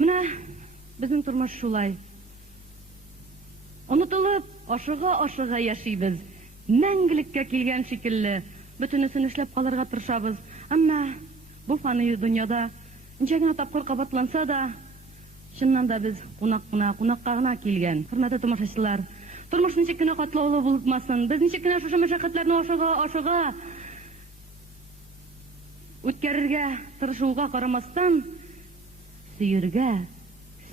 Менә безнең тормыш шулай. Онытылып, ашыга яшибез. Мәңгелеккә килгән шикелле, бөтенесен эшләп калырга тырышабыз. Әмма бу фани дөньяда ничә генә тапкыр кабатланса да, чыннан да без кунакка гына килгән. Хөрмәтле тамашачылар, тормыш ничек кенә катлаулы булмасын, без ничек кенә шушы мәшәкатьләрне ашыга үткәрергә тырышуга карамастан, сөергә,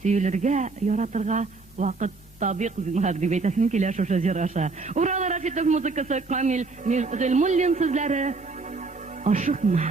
сөйләргә, яратырга вакыт табик зинһар дип әйтәсем килә шушы җыр аша. Урал Рашидов музыкасы, Камил Гыйльмуллин сүзләре. Ашыкма.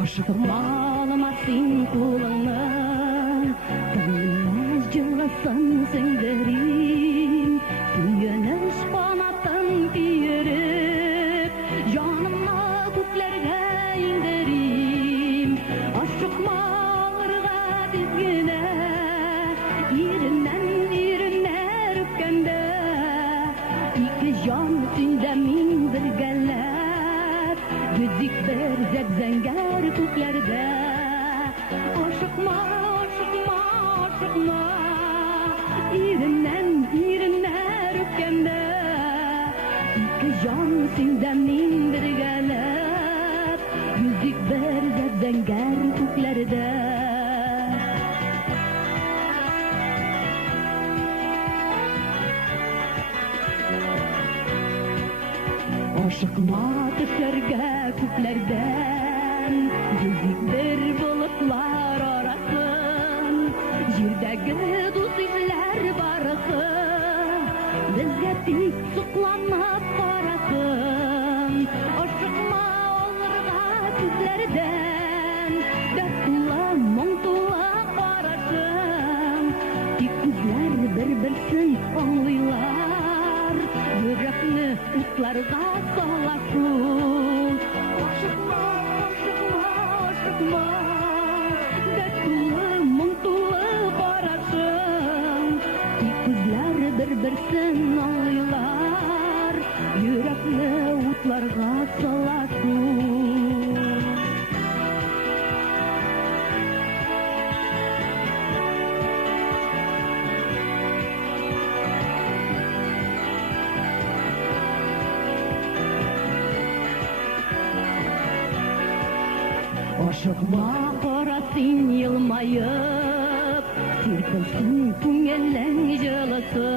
Ашыкмалама син кулыңны, көнләр җылысын сеңдерим, көйөнеш канатын киереп, җаныма күкләргә индерим. Ашыкмаларга тизгенә, иреннәр үпкәндә, ике җан синдә мин бергәләп, Güzik bir zəbzəngər küplərdə. Aşıqma, aşıqma, aşıqma, İrinlər öpkəndə, İki can sində min birgələb, Güzik bir zəbzəngər küplərdə. Aşıqma düşərgə küplərdən, Yüzük bir bulutlar arasın, Jirdəgi duz izlər barısın, Bizgə tik suqlanıb qarasın. Aşıqma olurğa küplərdən, Dəstula, montula qarasın, Tik küzlər bir-birsin anlaylar, Yürekni utlarga salasın. Aşıqma, aşıqma, aşıqma, Dəstula, montula qarasın, Tik küzlər bir-birsin anlaylar, Yürekni utlarga salasın. Aşıqma qarasın yılmayıp, Sirkilsin күңелең жылысы,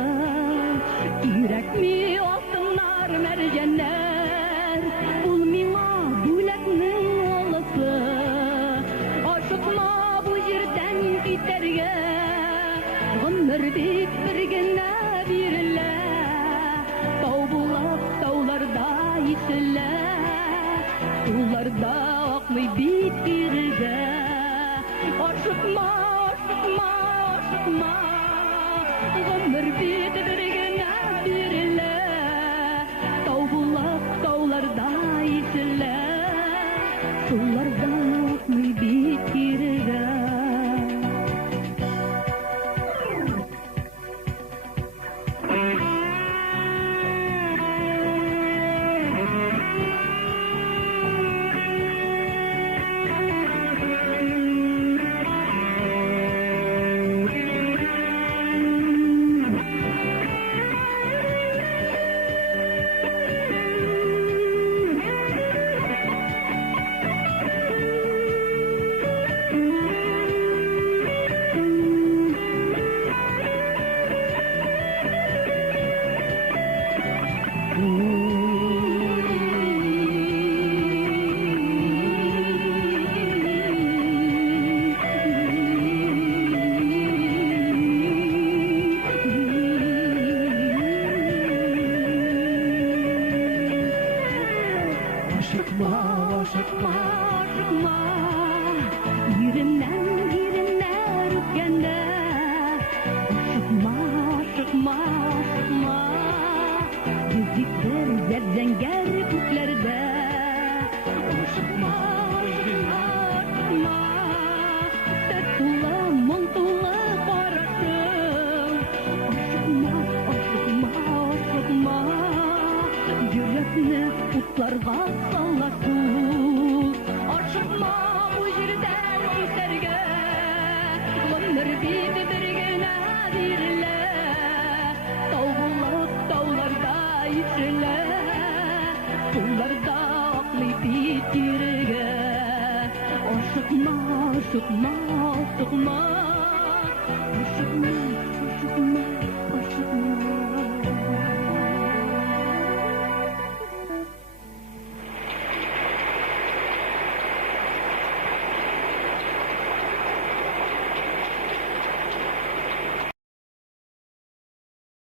Кирәкми алтыннар, мәрҗәннәр, Ул миңа бүләкнең олысы. Aşıqma бу җирдән китәргә, Гомер бик бер генә бирелә, Тау булып тауларда ишелә, Суларда акмый бит кирдә. Aşıqma, aşıqma, aşıqma, Гомер бит бер генә бирелә, Тау булып тауларда ишелә, Суларда акмый бит кирдә. Zəngər küplərdə yürekni utlarga sallasın. Aşıkma bu jirden isterge, ömür bit birgine dirle. Tau bulak taularda içile, sularda akli bitirge. Aşıkma, aşıkma, aşıkma, aşıkma, aşıkma.